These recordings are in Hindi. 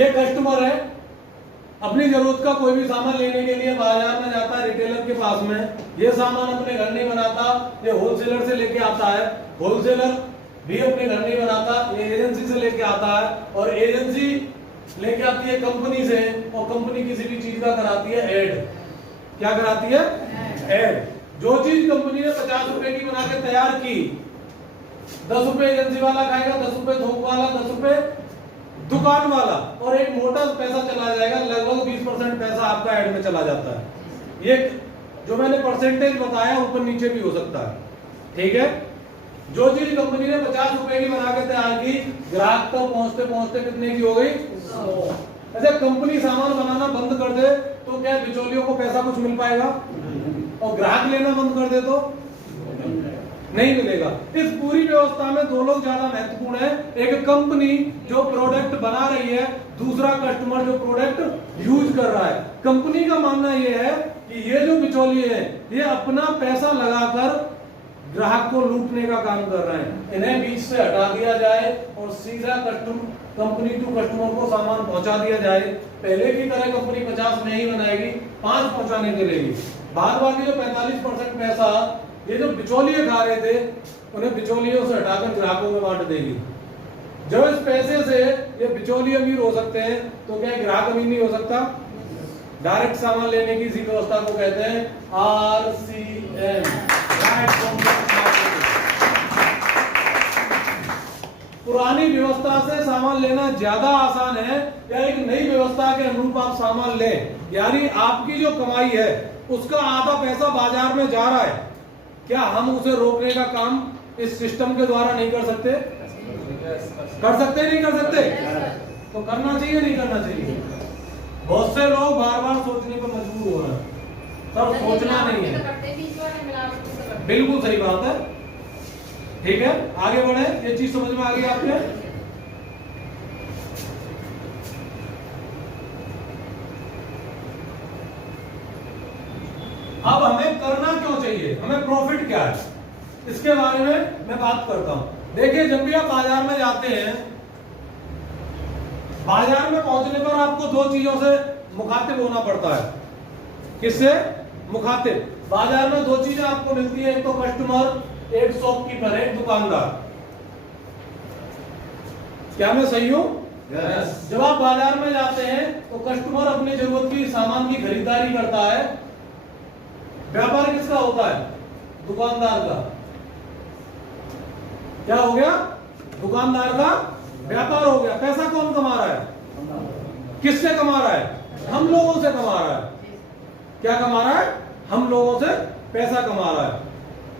ये कस्टमर है, अपनी जरूरत का कोई भी सामान लेने के लिए बाजार में जाता है रिटेलर के पास में, ये सामान अपने घर नहीं बनाता, ये होलसेलर से लेके आता है, होलसेलर भी अपने घर नहीं बनाता, ये एजेंसी से लेके आता है, और एजेंसी लेके आती है कंपनी से, और कंपनी किसी भी चीज का कराती है ऐड। क्या कराती है? ऐड। जो चीज कंपनी ने 50 रुपए की बना के तैयार की, 10 रुपए एजेंसी वाला खाएगा, 10 रुपए थोक वाला, 10 रुपए दुकान वाला, और एक मोटा पैसा चला जाएगा, लगभग 20% पैसा आपका ऐड में चला जाता है। ये जो मैंने परसेंटेज बताया ऊपर नीचे भी हो सकता है, ठीक है। जो चीज कंपनी ने 50 रुपए की बना के तैयार की, ग्राहक तक पहुंचते पहुंचते कितने की हो गई? 100। ऐसे कंपनी सामान बनाना बंद कर दे तो क्या बिचौलियों को पैसा कुछ मिल पाएगा? और ग्राहक लेना बंद कर दे तो नहीं मिलेगा। इस पूरी व्यवस्था में दो लोग ज्यादा महत्वपूर्ण है, एक कंपनी जो प्रोडक्ट बना रही है, दूसरा कस्टमर जो प्रोडक्ट यूज कर रहा है। कंपनी का मानना यह है कि ये जो बिचौलिए हैं ये अपना पैसा लगाकर ग्राहक को लूटने का काम कर रहे हैं, इन्हें बीच से हटा दिया जाए और सीधा कंपनी टू कस्टमर को सामान पहुंचा दिया जाए। पहले की तरह कंपनी 50 में ही बनाएगी, 5 पहुंचाने के लिए, बाद बाकी जो 45% पैसा ये जो बिचौलिए खा रहे थे उन्हें बिचौलियों से हटाकर ग्राहकों में बांट देगी। जब इस पैसे से ये बिचौलिए अमीर हो सकते हैं तो क्या ग्राहक अमीर नहीं हो सकता? डायरेक्ट सामान लेने की इसी व्यवस्था को कहते हैं RCM। पुरानी व्यवस्था से सामान लेना ज्यादा आसान है या एक नई व्यवस्था के अनुरूप आप सामान लें, यानी आपकी जो कमाई है उसका आधा पैसा बाजार में जा रहा है, क्या हम उसे रोकने का काम इस सिस्टम के द्वारा नहीं कर सकते? कर सकते नहीं कर सकते? तो करना चाहिए नहीं करना चाहिए? बहुत से लोग बार बार सोचने पर मजबूर हो रहे हैं, तब सोचना नहीं है। बिल्कुल सही बात है, ठीक है। आगे बढ़े, ये चीज समझ में आ गई आपके? अब हमें करना क्यों चाहिए, हमें प्रॉफिट क्या है, इसके बारे में मैं बात करता हूं। देखिए, जब भी आप बाजार में जाते हैं, बाजार में पहुंचने पर आपको दो चीजों से मुखातिब होना पड़ता है। किससे मुखातिब? बाजार में दो चीजें आपको मिलती है, एक तो कस्टमर, एक शॉपकीपर, एक दुकानदार। क्या मैं सही हूं? yes. जब आप बाजार में जाते हैं तो कस्टमर अपनी जरूरत की सामान की खरीदारी करता है, व्यापार किसका होता है? दुकानदार का। क्या हो गया? दुकानदार का व्यापार हो गया। पैसा कौन कमा रहा है? किससे कमा रहा है? हम लोगों से कमा रहा है। क्या कमा रहा है? हम लोगों से पैसा कमा रहा है।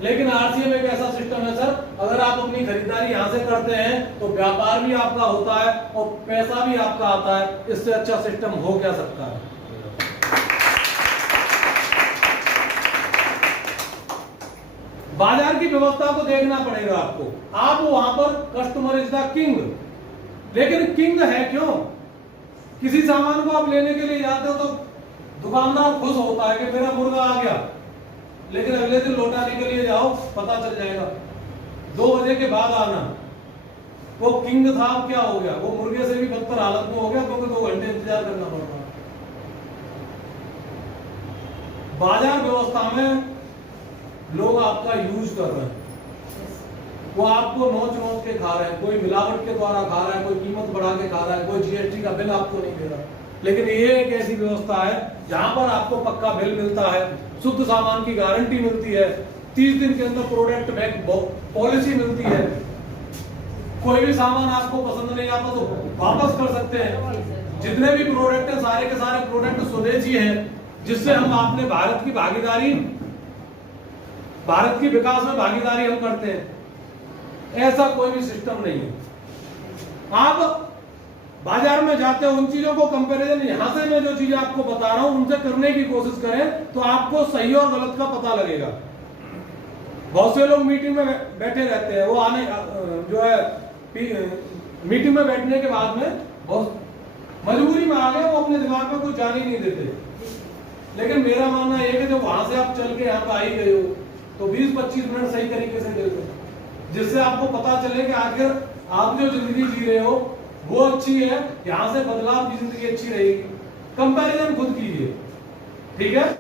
लेकिन आरसीएम एक ऐसा सिस्टम है सर, अगर आप अपनी खरीदारी यहां से करते हैं तो व्यापार भी आपका होता है और पैसा भी आपका आता है। इससे अच्छा सिस्टम हो क्या सकता है? बाजार की व्यवस्था को देखना पड़ेगा आपको। आप वहां पर कस्टमर इज द किंग, लेकिन किंग है क्यों? किसी सामान को आप लेने के लिए जाते हो तो दुकानदार खुश होता है कि मेरा मुर्गा आ गया, लेकिन अगले दिन लौटाने के लिए जाओ पता चल जाएगा 2 बजे के बाद आना। वो किंग था, अब क्या हो गया? वो मुर्गे से भी बदतर हालत में हो गया क्योंकि 2 घंटे इंतजार करना पड़ रहा है। बाजार व्यवस्था में लोग आपका यूज कर रहे हैं, वो आपको नोच नोच के खा रहे हैं, कोई मिलावट के द्वारा खा रहा है, कोई कीमत बढ़ा के खा रहा है, कोई जीएसटी का बिल आपको नहीं दे रहा। लेकिन ये एक ऐसी व्यवस्था है जहां पर आपको पक्का बिल मिलता है, शुद्ध सामान की गारंटी मिलती है, 30 दिन के अंदर प्रोडक्ट बैक पॉलिसी मिलती है, कोई भी सामान आपको पसंद नहीं आता तो वापस कर सकते हैं। जितने भी प्रोडक्ट है सारे के सारे प्रोडक्ट स्वदेशी हैं, जिससे हम अपने भारत की भागीदारी, भारत की विकास में भागीदारी हम करते हैं। ऐसा कोई भी सिस्टम नहीं है। आप बाजार में जाते हो, उन चीजों को कंपैरिजन यहां से मैं जो चीजें आपको बता रहा हूं उनसे करने की कोशिश करें तो आपको सही और गलत का पता लगेगा। बहुत से लोग मीटिंग में बैठे रहते हैं, वो आने जो है मीटिंग में बैठने के बाद में बहुत मजबूरी में आ गए, वो अपने दिमाग में कुछ जान ही नहीं देते। लेकिन मेरा मानना यह है कि जब वहां से आप चल के यहाँ पे आई गए हो तो 20-25 मिनट सही तरीके से दे दो, जिससे आपको पता चले कि आखिर आप जो जिंदगी जी रहे हो वो अच्छी है, यहां से बदलाव की जिंदगी अच्छी रहेगी। कंपैरिजन खुद कीजिए, ठीक है।